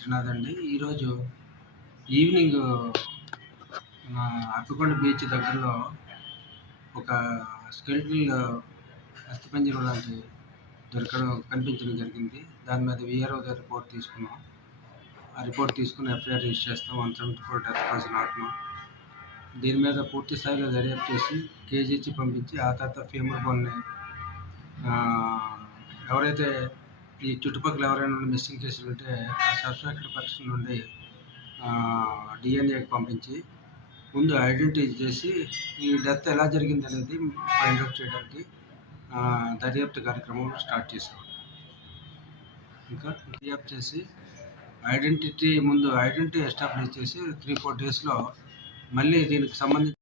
త్రినాథ్ అండి. ఈరోజు evening Appikonda beach దగ్గరలో ఒక స్కెలిటల్ అస్థిపంజరం లాంటి కనిపించడం జరిగింది. దాని మీద విఆర్ఓ గారి రిపోర్ట్ తీసుకున్నాం. ఆ రిపోర్ట్ తీసుకుని ఎఫ్ఐఆర్ రిజిస్టర్ చేస్తాం. 174 డెత్ కాజ్ నాటున్నాం. దీని మీద పూర్తి స్థాయిలో దర్యాప్తు చేసి కేజీ ఇచ్చి పంపించి ఆ తర్వాత ఫీమర్ బోన్ని ఎవరైతే ఈ చుట్టుపక్కల ఎవరైనా మిస్సింగ్ కేసులు ఉంటే ఆ సస్పెక్టెడ్ పర్సన్ నుండి డిఎన్ఏకి పంపించి ముందు ఐడెంటిఫై చేసి ఈ డెత్ ఎలా జరిగింది అనేది ఫైండ్ అవుట్ చేయడానికి దర్యాప్తు కార్యక్రమం స్టార్ట్ చేసాం. ఇంకా దర్యాప్తు చేసి ఐడెంటిటీ ఎస్టాబ్లిష్ చేసి 3-4 డేస్లో మళ్ళీ దీనికి సంబంధించి